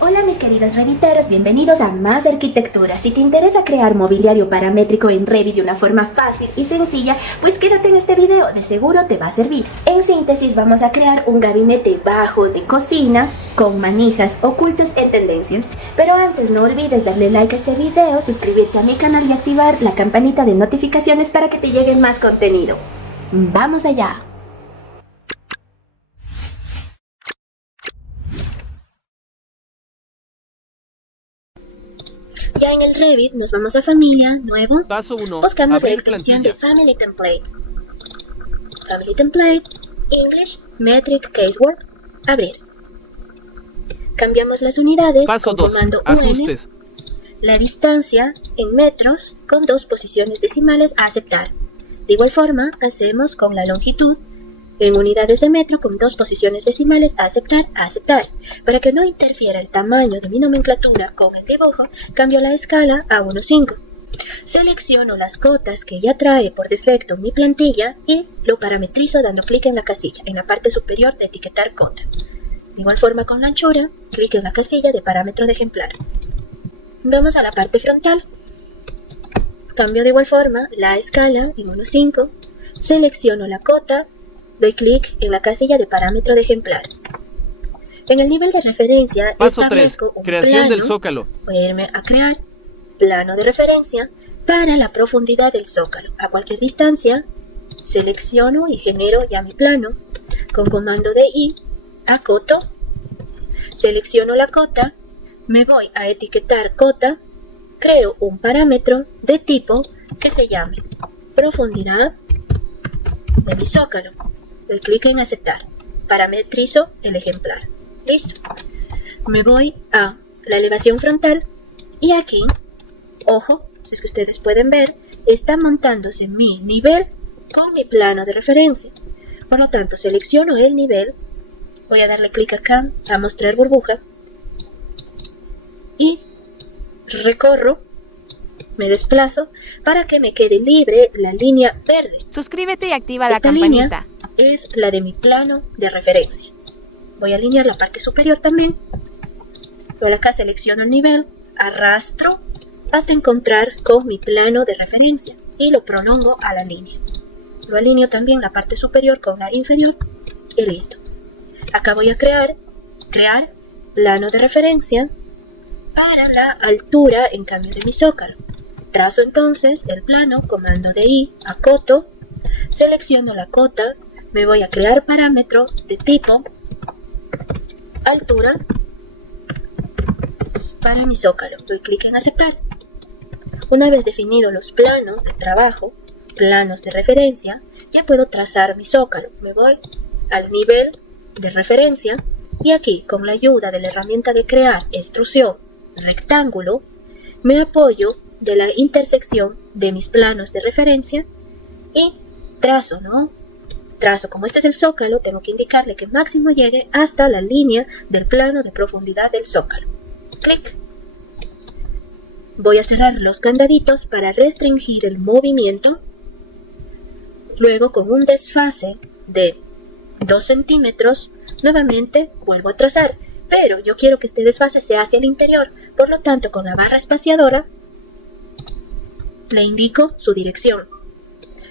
Hola mis queridos Reviteros, bienvenidos a Más Arquitectura. Si te interesa crear mobiliario paramétrico en Revit de una forma fácil y sencilla, pues quédate en este video, de seguro te va a servir. En síntesis, vamos a crear un gabinete bajo de cocina con manijas ocultas en tendencia. Pero antes no olvides darle like a este video, suscribirte a mi canal y activar la campanita de notificaciones para que te llegue más contenido. ¡Vamos allá! Ya en el Revit nos vamos a familia, nuevo, Paso 1. buscamos la Abrir extensión plantilla. de Family Template. Family Template, English, Metric, Casework, abrir. Cambiamos las unidades Paso con 2. comando Ajustes. la distancia en metros con 2 posiciones decimales a aceptar. De igual forma, hacemos con la longitud en unidades de metro con 2 posiciones decimales a aceptar. Para que no interfiera el tamaño de mi nomenclatura con el dibujo, cambio la escala a 1.5. Selecciono las cotas que ya trae por defecto mi plantilla y lo parametrizo dando clic en la casilla, en la parte superior de etiquetar cota. De igual forma con la anchura, clic en la casilla de parámetro de ejemplar. Vamos a la parte frontal. Cambio de igual forma la escala en 1.5. Selecciono la cota. Doy clic en la casilla de parámetro de ejemplar. En el nivel de referencia Paso 3. establezco un Creación plano. del zócalo. Voy a irme a crear plano de referencia para la profundidad del zócalo. A cualquier distancia selecciono y genero ya mi plano. Con comando de I, acoto, selecciono la cota, me voy a etiquetar cota, creo un parámetro de tipo que se llame profundidad de mi zócalo. Doy clic en aceptar. Parametrizo el ejemplar. Listo. Me voy a la elevación frontal y aquí, ojo, es que ustedes pueden ver, está montándose mi nivel con mi plano de referencia. Por lo tanto, selecciono el nivel, voy a darle clic acá a mostrar burbuja y recorro, me desplazo para que me quede libre la línea verde. Suscríbete y activa la Esta campanita. línea es la de mi plano de referencia. Voy a alinear la parte superior también. Por acá selecciono el nivel, arrastro hasta encontrar con mi plano de referencia y lo prolongo a la línea. Lo alineo también la parte superior con la inferior y listo. Acá voy a crear plano de referencia para la altura en cambio de mi zócalo. Trazo entonces el plano, comando de I, acoto, selecciono la cota, me voy a crear parámetro de tipo altura para mi zócalo. Doy clic en aceptar. Una vez definidos los planos de trabajo, planos de referencia, ya puedo trazar mi zócalo. Me voy al nivel de referencia y aquí, con la ayuda de la herramienta de crear extrusión rectángulo, me apoyo de la intersección de mis planos de referencia y trazo, Trazo, como este es el zócalo, tengo que indicarle que máximo llegue hasta la línea del plano de profundidad del zócalo. Clic. Voy a cerrar los candaditos para restringir el movimiento. Luego, con un desfase de 2 centímetros, nuevamente vuelvo a trazar. Pero yo quiero que este desfase sea hacia el interior. Por lo tanto, con la barra espaciadora, le indico su dirección.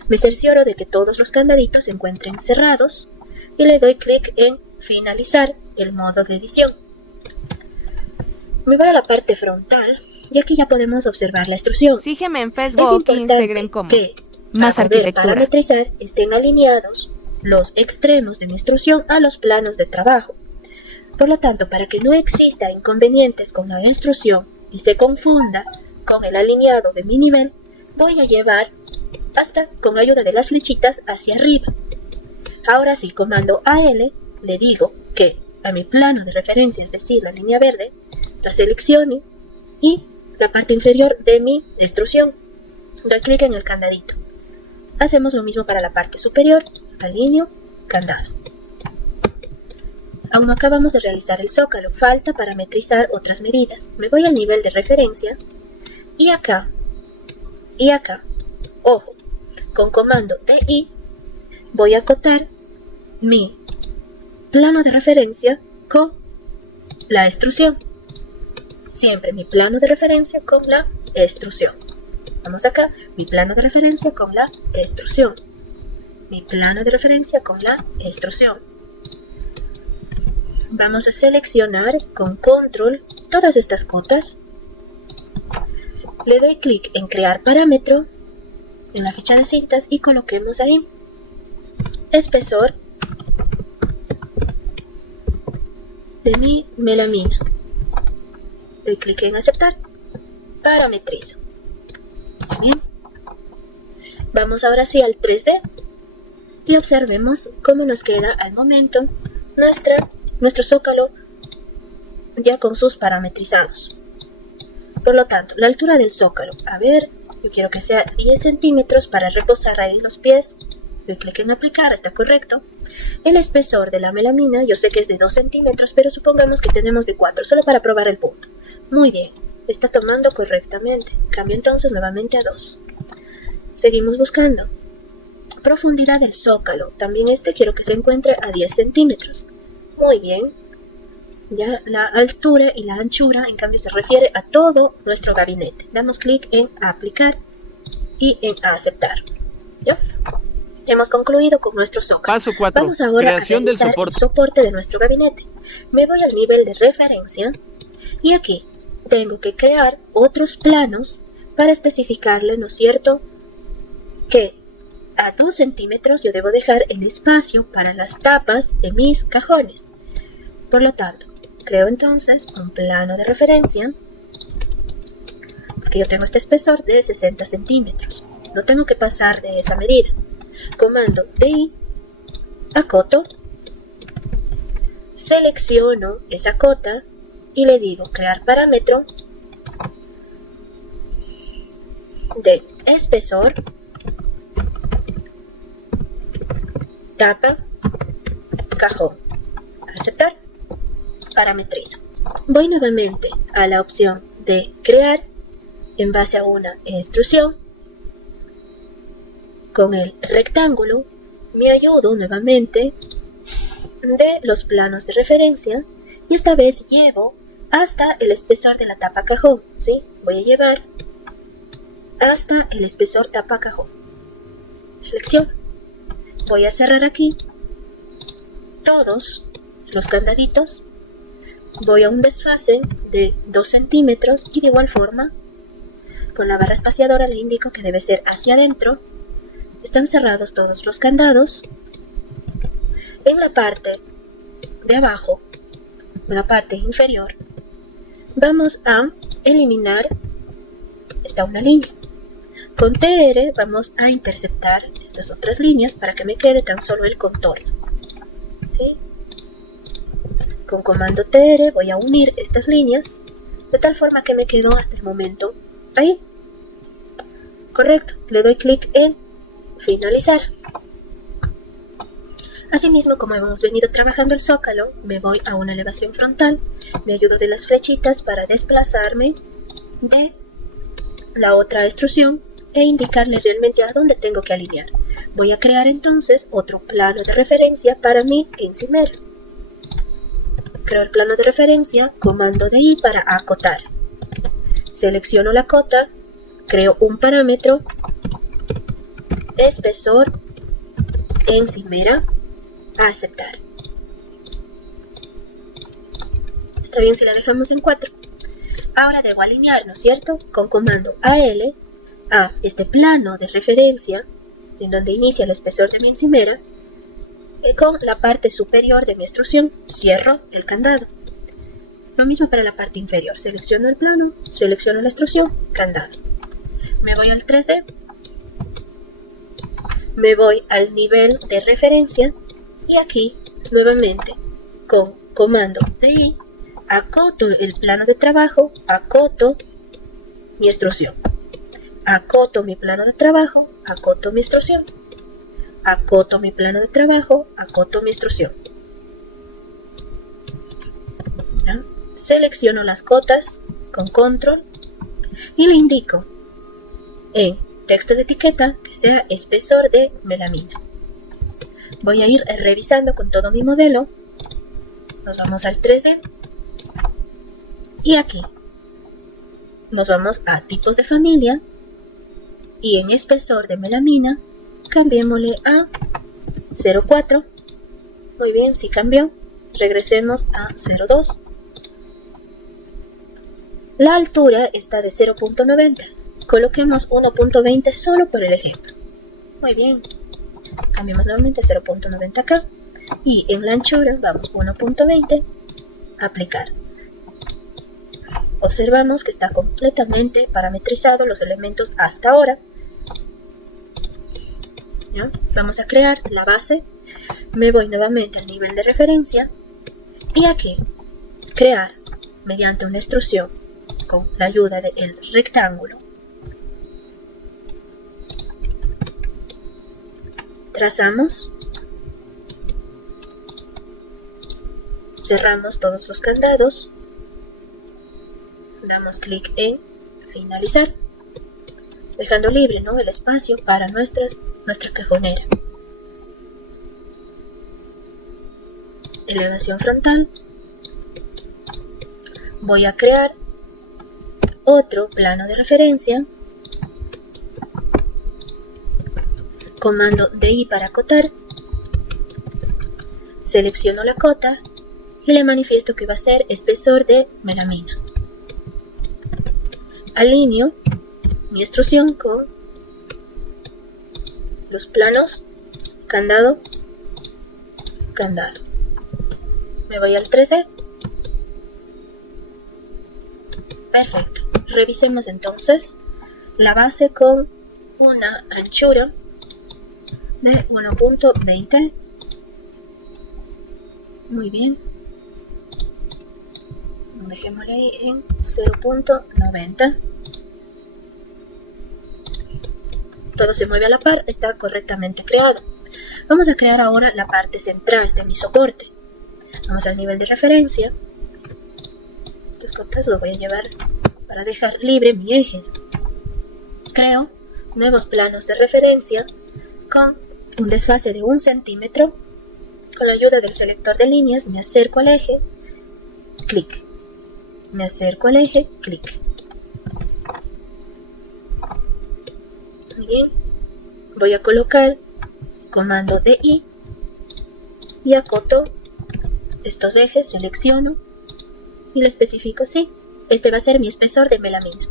Me cercioro de que todos los candaditos se encuentren cerrados y le doy clic en finalizar el modo de edición. Me voy a la parte frontal y aquí ya podemos observar la extrusión. Sígueme en Es Facebook e importante Instagram como que Más para poder Arquitectura. parametrizar estén alineados los extremos de mi extrusión a los planos de trabajo. Por lo tanto, para que no exista inconvenientes con la extrusión y se confunda con el alineado de mi nivel, voy a llevar hasta con la ayuda de las flechitas hacia arriba. Ahora sí, comando AL, le digo que a mi plano de referencia, es decir, la línea verde, la seleccione y la parte inferior de mi extrusión. Doy clic en el candadito. Hacemos lo mismo para la parte superior, alineo, candado. Aún no acabamos de realizar el zócalo, falta parametrizar otras medidas. Me voy al nivel de referencia y acá, ojo, con comando de I, voy a acotar mi plano de referencia con la extrusión. siempre mi plano de referencia con la extrusión. Vamos acá, mi plano de referencia con la extrusión. Mi plano de referencia con la extrusión. Vamos a seleccionar con control todas estas cotas. Le doy clic en crear parámetro en la ficha de cintas y coloquemos ahí espesor de mi melamina. Doy clic en aceptar, parametrizo. Bien. Vamos ahora sí al 3D y observemos cómo nos queda al momento nuestro zócalo ya con sus parametrizados. Por lo tanto, la altura del zócalo, a ver, yo quiero que sea 10 centímetros para reposar ahí los pies. Doy clic en aplicar, está correcto. El espesor de la melamina, yo sé que es de 2 centímetros, pero supongamos que tenemos de 4, solo para probar el punto. Muy bien, está tomando correctamente. Cambio entonces nuevamente a 2. Seguimos buscando. Profundidad del zócalo, también quiero que se encuentre a 10 centímetros. Muy bien. Ya la altura y la anchura, en cambio, se refiere a todo nuestro gabinete. Damos clic en aplicar y en aceptar. ¿Ya? Hemos concluido con nuestro zócalo. Paso 4. Vamos ahora a realizar el soporte de nuestro gabinete. Me voy al nivel de referencia y aquí tengo que crear otros planos para especificarle, ¿no es cierto?, que a 2 centímetros yo debo dejar el espacio para las tapas de mis cajones. Por lo tanto, creo entonces un plano de referencia, porque yo tengo este espesor de 60 centímetros. No tengo que pasar de esa medida. Comando DI, acoto, selecciono esa cota y le digo crear parámetro de espesor, tapa, cajón. Aceptar, parametrizo. Voy nuevamente a la opción de crear en base a una extrusión. Con el rectángulo me ayudo nuevamente de los planos de referencia y esta vez llevo hasta el espesor de la tapa cajón. ¿Sí? Voy a llevar hasta el espesor tapa cajón. Selecciono. Voy a cerrar aquí todos los candaditos. Voy a un desfase de 2 centímetros y de igual forma con la barra espaciadora le indico que debe ser hacia adentro. Están cerrados todos los candados. En la parte de abajo, en la parte inferior, vamos a eliminar una línea. Con TR vamos a interceptar estas otras líneas para que me quede tan solo el contorno. ¿Sí? Con comando TR voy a unir estas líneas de tal forma que me quedo hasta el momento ahí. Correcto, le doy clic en finalizar. Asimismo, como hemos venido trabajando el zócalo, me voy a una elevación frontal, me ayudo de las flechitas para desplazarme de la otra extrusión e indicarle realmente a dónde tengo que alinear. Voy a crear entonces otro plano de referencia para mi encimera. Creo el plano de referencia, comando de I para acotar. Selecciono la cota, creo un parámetro, espesor, encimera, aceptar. Está bien si la dejamos en 4. Ahora debo alinear, ¿no es cierto?, con comando AL a este plano de referencia en donde inicia el espesor de mi encimera con la parte superior de mi extrusión. Cierro el candado. Lo mismo para la parte inferior. Selecciono el plano, selecciono la extrusión, candado. Me voy al 3D. Me voy al nivel de referencia y aquí nuevamente con comando de I acoto el plano de trabajo, acoto mi extrusión, acoto mi plano de trabajo, acoto mi extrusión, acoto mi plano de trabajo, acoto mi extrusión. ¿Ya? Selecciono las cotas con control y le indico en texto de etiqueta que sea espesor de melamina. Voy a ir revisando con todo mi modelo. Nos vamos al 3D y aquí nos vamos a tipos de familia y en espesor de melamina cambiémosle a 0,4. Muy bien, sí cambió. Regresemos a 0,2. La altura está de 0,90. Coloquemos 1,20 solo por el ejemplo. Muy bien. Cambiamos nuevamente 0,90 acá. Y en la anchura vamos 1,20. Aplicar. Observamos que está completamente parametrizado los elementos hasta ahora. ¿Ya? Vamos a crear la base. Me voy nuevamente al nivel de referencia. Y aquí, crear mediante una extrusión con la ayuda del rectángulo. Trazamos. Cerramos todos los candados. Damos clic en finalizar, dejando libre, ¿no?, el espacio para nuestra cajonera. Elevación frontal. Voy a crear otro plano de referencia. Comando DI para acotar. Selecciono la cota y le manifiesto que va a ser espesor de melamina. Alineo mi extrusión con los planos candado, candado. Me voy al 3D. Perfecto. Revisemos entonces la base con una anchura de 1,20. Muy bien. Dejémosle ahí en 0,90. Todo se mueve a la par, está correctamente creado. Vamos a crear ahora la parte central de mi soporte. Vamos al nivel de referencia. Estas cotas lo voy a llevar para dejar libre mi eje. Creo nuevos planos de referencia con un desfase de 1 centímetro. Con la ayuda del selector de líneas me acerco al eje, clic. Me acerco al eje, clic. Muy bien. Voy a colocar comando DI y acoto estos ejes, selecciono y le especifico, sí, este va a ser mi espesor de melamina.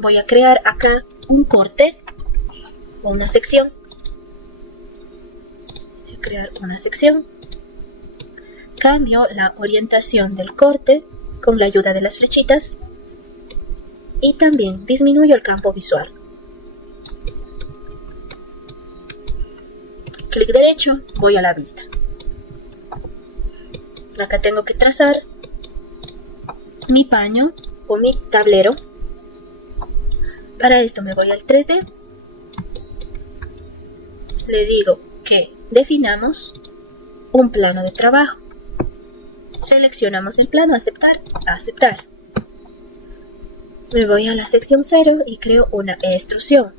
Voy a crear acá un corte o una sección. Voy a crear una sección. Cambio la orientación del corte con la ayuda de las flechitas y también disminuyo el campo visual. Clic derecho, voy a la vista. Acá tengo que trazar mi paño o mi tablero. Para esto me voy al 3D. Le digo que definamos un plano de trabajo. Seleccionamos el plano, aceptar, aceptar. Me voy a la sección 0 y creo una extrusión.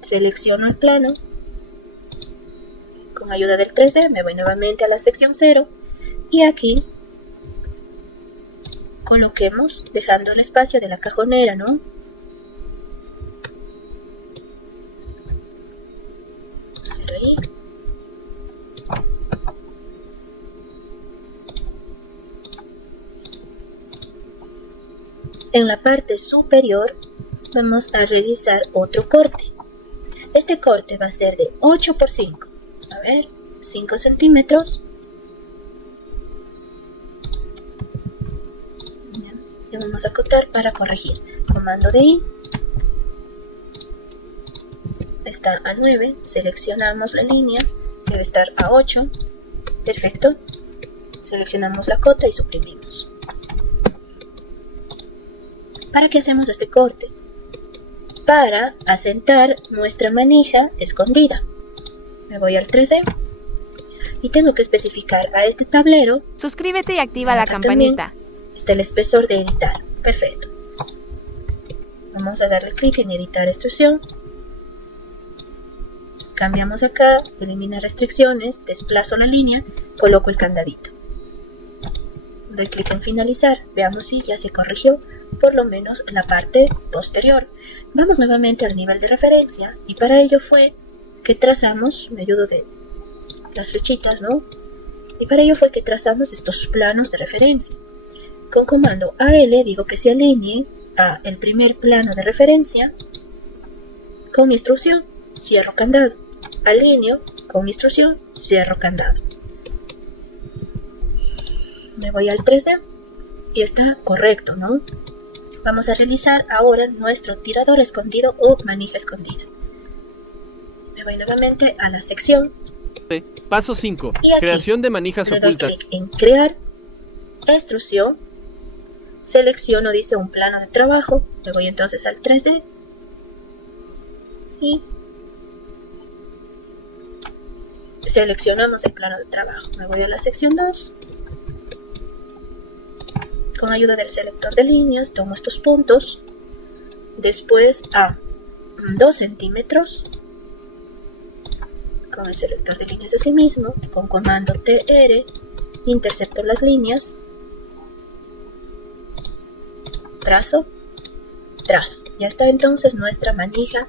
Selecciono el plano. Con ayuda del 3D me voy nuevamente a la sección 0 y aquí coloquemos dejando el espacio de la cajonera, ¿no? Ahí. En la parte superior vamos a realizar otro corte. Este corte va a ser de 8 por 5. A ver, 5 centímetros. Ya vamos a acotar para corregir. Comando de I. Está a 9. Seleccionamos la línea. Debe estar a 8. Perfecto. Seleccionamos la cota y suprimimos. ¿Para qué hacemos este corte? Para asentar nuestra manija escondida. Me voy al 3D y tengo que especificar a este tablero. Suscríbete y activa la campanita. Está el espesor de editar. Perfecto. Vamos a darle clic en editar extrusión. Cambiamos acá, elimina restricciones, desplazo la línea, coloco el candadito. Doy clic en finalizar. Veamos si ya se corrigió por lo menos la parte posterior. Vamos nuevamente al nivel de referencia y para ello fue que trazamos, me ayudo de las flechitas, ¿no? Y para ello fue que trazamos estos planos de referencia. Con comando AL digo que se alinee a el primer plano de referencia con mi instrucción, cierro candado. Alineo con mi instrucción, cierro candado. Me voy al 3D y está correcto, ¿no? Vamos a realizar ahora nuestro tirador escondido o manija escondida. Me voy nuevamente a la sección. Paso 5. Y aquí Creación de manijas le doy ocultas. clic en crear, extrusión, selecciono, dice un plano de trabajo, me voy entonces al 3D y seleccionamos el plano de trabajo. Me voy a la sección 2. Con ayuda del selector de líneas tomo estos puntos, después a 2 centímetros, con el selector de líneas de sí mismo, con comando TR, intercepto las líneas, trazo, trazo. Ya está entonces nuestra manija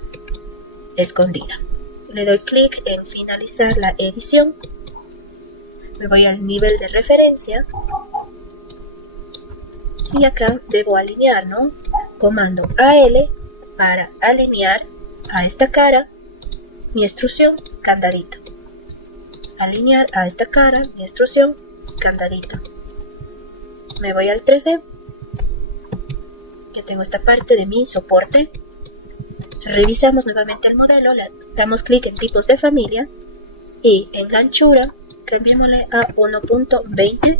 escondida. Le doy clic en finalizar la edición, me voy al nivel de referencia y acá debo alinear, ¿no? Comando AL para alinear a esta cara mi extrusión, candadito. Alinear a esta cara mi extrusión, candadito. Me voy al 3D. Ya tengo esta parte de mi soporte. Revisamos nuevamente el modelo, le damos clic en tipos de familia y en la anchura cambiémosle a 1.20.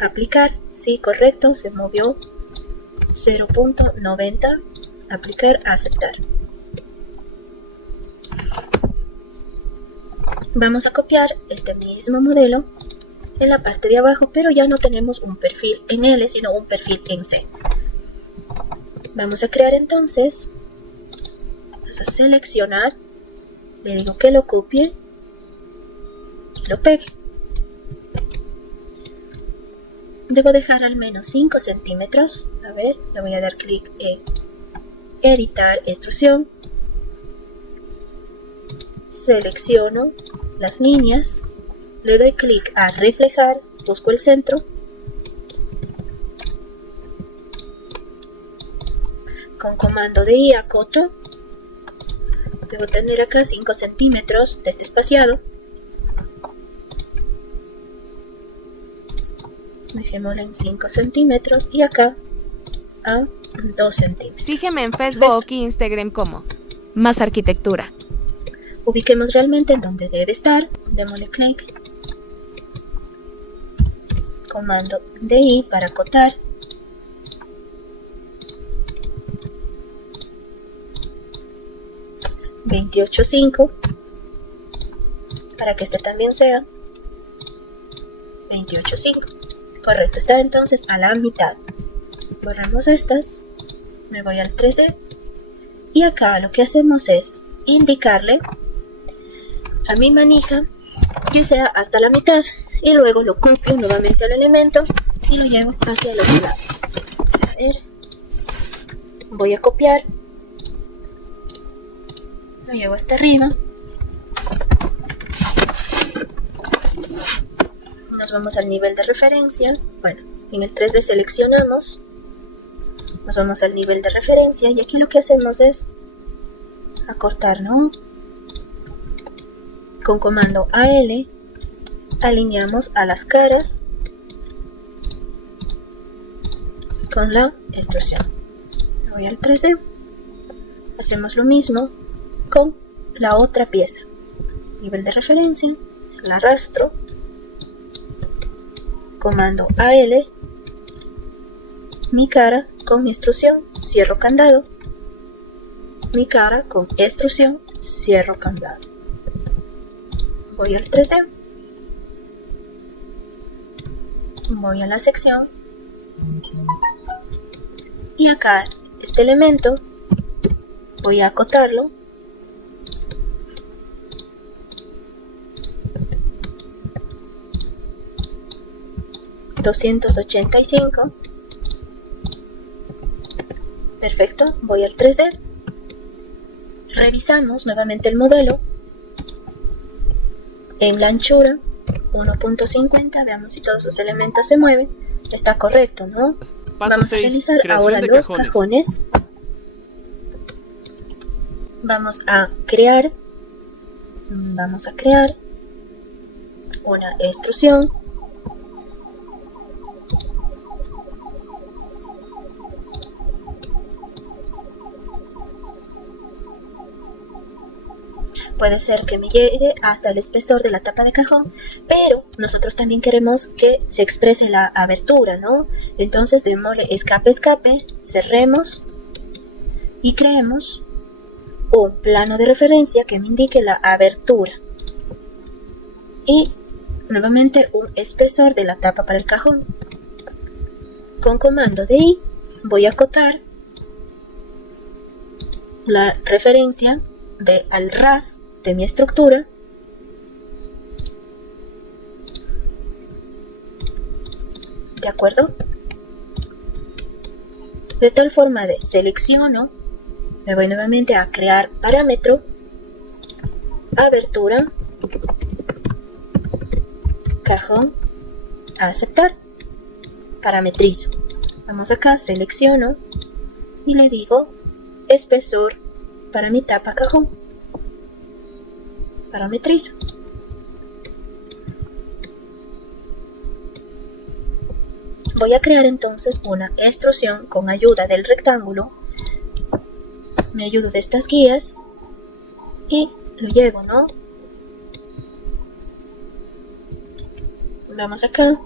Aplicar, sí, correcto, se movió. 0.90. Aplicar, aceptar. Vamos a copiar este mismo modelo en la parte de abajo, pero ya no tenemos un perfil en L, sino un perfil en C. Vamos a crear entonces, vamos a seleccionar, le digo que lo copie y lo pegue. Debo dejar al menos 5 centímetros. A ver, le voy a dar clic en editar extrusión. Selecciono las líneas, le doy clic a reflejar, busco el centro, con comando de I acoto, debo tener acá 5 centímetros de este espaciado, dejémoslo en 5 centímetros y acá a 2 centímetros. Sígueme en Facebook e Instagram como Más Arquitectura. Ubiquemos realmente en donde debe estar, démosle clic, comando de I para acotar, .28.5 para que este también sea 28.5. Correcto, está entonces a la mitad. Borramos estas, me voy al 3D y acá lo que hacemos es indicarle a mi manija que sea hasta la mitad y luego lo copio nuevamente al elemento y lo llevo hacia el otro lado. A ver, voy a copiar, lo llevo hasta arriba, nos vamos al nivel de referencia. Bueno, en el 3D seleccionamos, nos vamos al nivel de referencia y aquí lo que hacemos es acortar, ¿no? Con comando AL alineamos a las caras con la extrusión. Me voy al 3D, hacemos lo mismo con la otra pieza. Nivel de referencia, la arrastro, comando AL, mi cara con mi extrusión, cierro candado, mi cara con extrusión, cierro candado. Voy al 3D, voy a la sección y acá este elemento voy a acotarlo .285 Perfecto, voy al 3D. Revisamos nuevamente el modelo. En la anchura 1.50, veamos si todos los elementos se mueven. Está correcto, ¿no? Paso Vamos a 6. realizar Creación ahora de los cajones. cajones. Vamos a crear una extrusión. Puede ser que me llegue hasta el espesor de la tapa de cajón, pero nosotros también queremos que se exprese la abertura, ¿no? Entonces démosle escape, cerremos y creemos un plano de referencia que me indique la abertura. Y nuevamente un espesor de la tapa para el cajón. Con comando de I voy a acotar la referencia al ras de mi estructura. ¿De acuerdo? De tal forma de selecciono, me voy nuevamente a crear parámetro, abertura, cajón, a aceptar, parametrizo. Vamos acá, selecciono y le digo espesor para mi tapa cajón, parametrizo. Voy a crear entonces una extrusión con ayuda del rectángulo. Me ayudo de estas guías y lo llevo, ¿no? Vamos acá.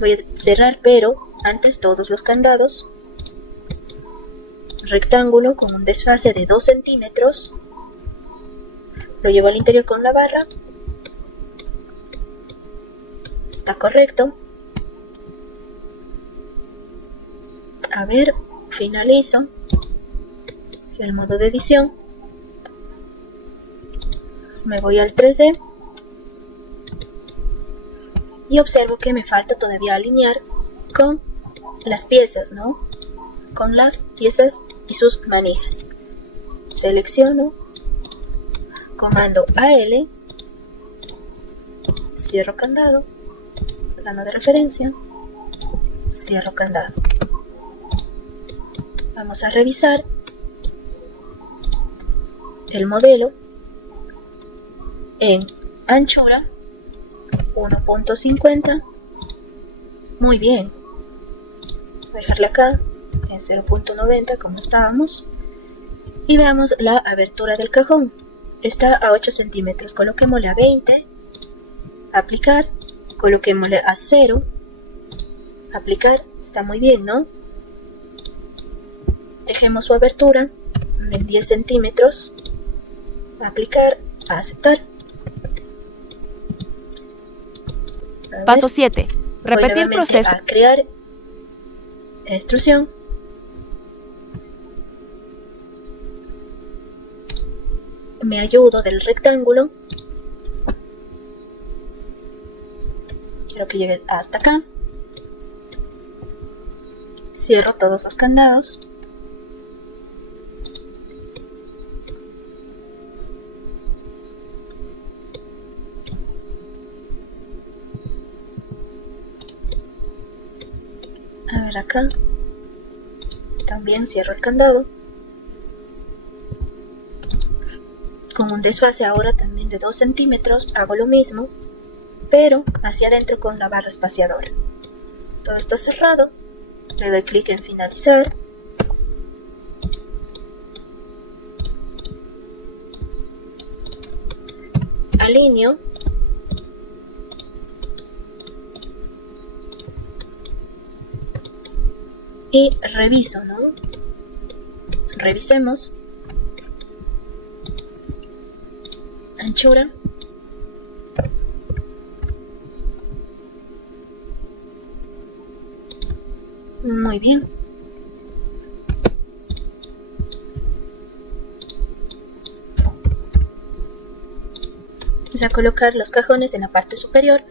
Voy a cerrar, pero antes todos los candados. Rectángulo con un desfase de 2 centímetros. Lo llevo al interior con la barra. Está correcto. A ver, finalizo el modo de edición. Me voy al 3D y observo que me falta todavía alinear con las piezas, ¿no? Con las piezas y sus manijas. Selecciono, comando AL, cierro candado, plano de referencia, cierro candado. Vamos a revisar el modelo en anchura 1.50. Muy bien. Voy a dejarle acá en 0.90 como estábamos. Y veamos la abertura del cajón. Está a 8 centímetros. Coloquémosle a 20. Aplicar. Coloquémosle a 0. Aplicar. Está muy bien, ¿no? Dejemos su abertura en 10 centímetros. Aplicar. Aceptar. Paso 7. Voy Repetir nuevamente proceso. a crear extrusión. Me ayudo del rectángulo. Quiero que llegue hasta acá. Cierro todos los candados. A ver acá. También cierro el candado. Con un desfase ahora también de 2 centímetros hago lo mismo, pero hacia adentro con la barra espaciadora. Todo está cerrado. Le doy clic en finalizar. Alineo. Y reviso, ¿no? Revisemos. Anchura. Muy bien. Vamos a colocar los cajones en la parte superior.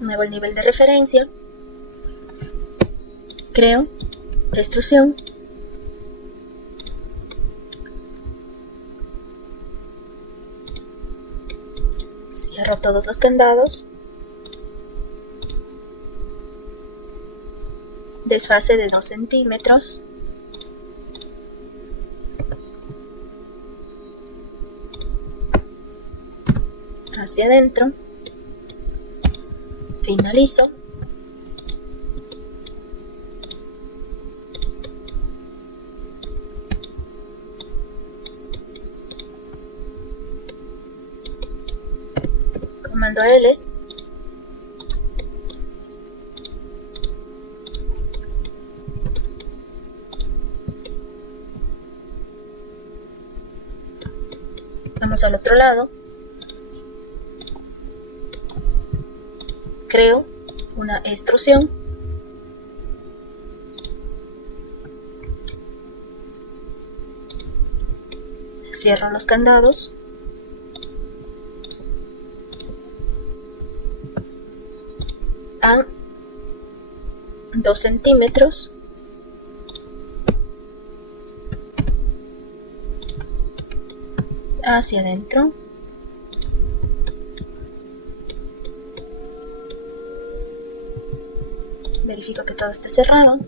Muevo el nivel de referencia. Creo extrusión. Cierro todos los candados. Desfase de 2 centímetros. Hacia adentro. Finalizo. Comando L. Vamos al otro lado. Creo una extrusión. Cierro los candados. A 2 centímetros. Hacia adentro. Verifico que todo esté cerrado.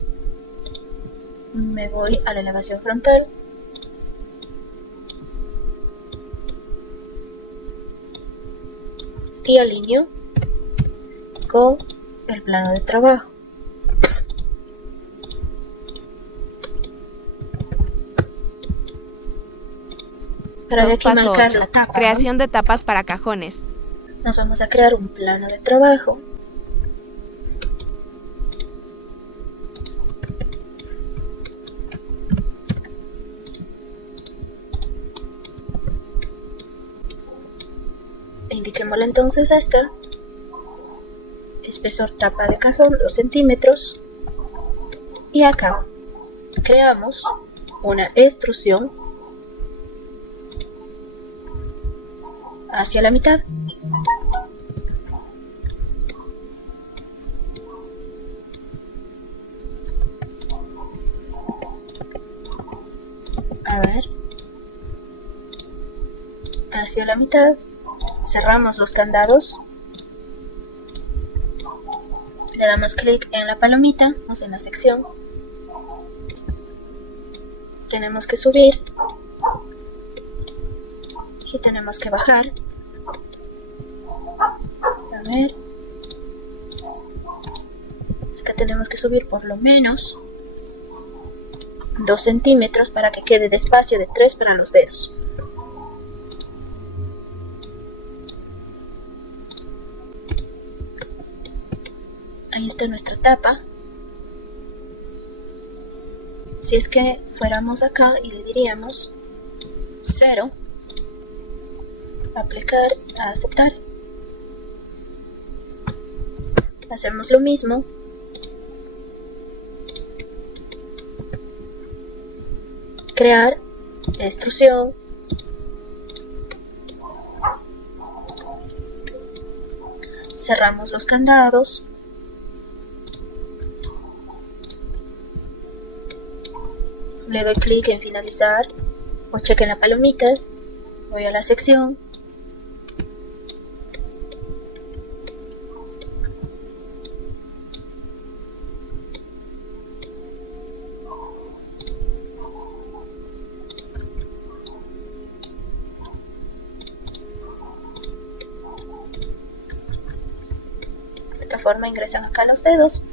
Me voy a la elevación frontal. Y alineo con el plano de trabajo. Para de aquí Paso marcar 8. la tapa, Creación de tapas para cajones. Nos vamos a crear un plano de trabajo. Indiquémosle entonces esta. Espesor tapa de cajón 2 centímetros. Y acá creamos una extrusión hacia la mitad. A ver. Hacia la mitad. Cerramos los candados. Le damos clic en la palomita, en la sección. Tenemos que subir y tenemos que bajar. A ver. Acá tenemos que subir por lo menos 2 centímetros para que quede de espacio de 3 para los dedos. Ahí está nuestra tapa. Si es que fuéramos acá y le diríamos 0, aplicar, a aceptar. Hacemos lo mismo. Crear, extrusión. Cerramos los candados. Le doy clic en finalizar o chequen la palomita. Voy a la sección. De esta forma ingresan acá los dedos.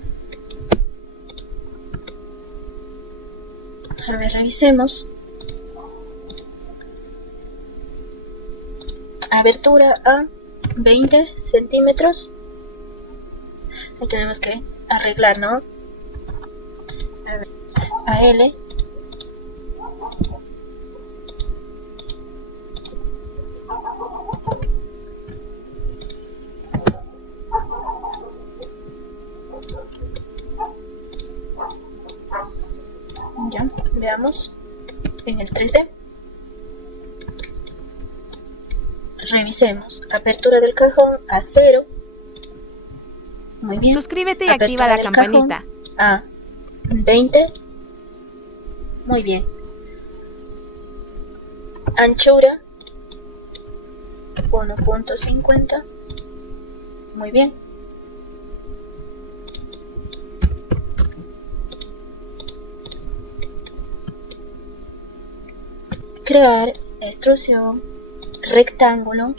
A ver, revisemos. Abertura a 20 centímetros. Ahí tenemos que arreglar, ¿no? A ver, a L. Ya, veamos en el 3D. Revisemos. Apertura del cajón a 0. Muy bien. Suscríbete y Apertura activa la del campanita. cajón a 20. Muy bien. Anchura 1.50. Muy bien. Crear extrusión rectángulo.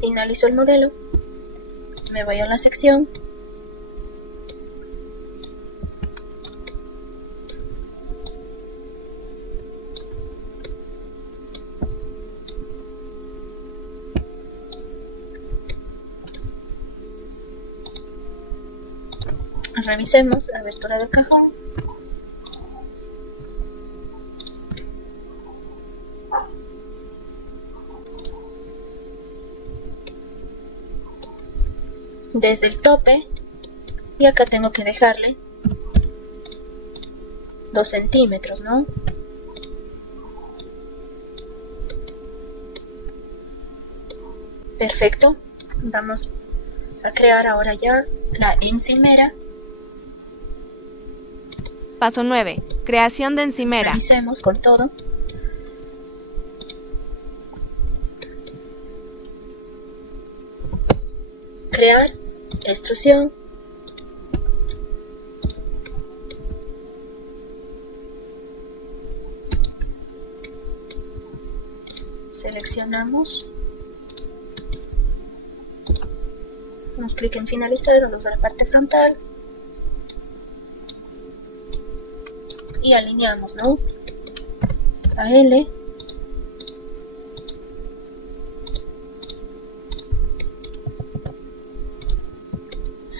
Finalizo el modelo. Me voy a la sección. Revisemos abertura del cajón. Desde el tope, y acá tengo que dejarle 2 centímetros, ¿no? Perfecto. Vamos a crear ahora ya la encimera. Paso 9. Creación de encimera. Revisemos con todo. Crear extrusión. Seleccionamos. Damos clic en finalizar, vamos a la parte frontal. Y alineamos, ¿no? A L.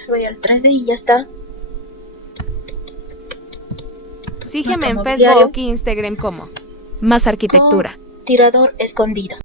Voy al 3D y ya está. Sígueme Nuestro en mobiliario Facebook e Instagram como Más Arquitectura. Tirador escondido.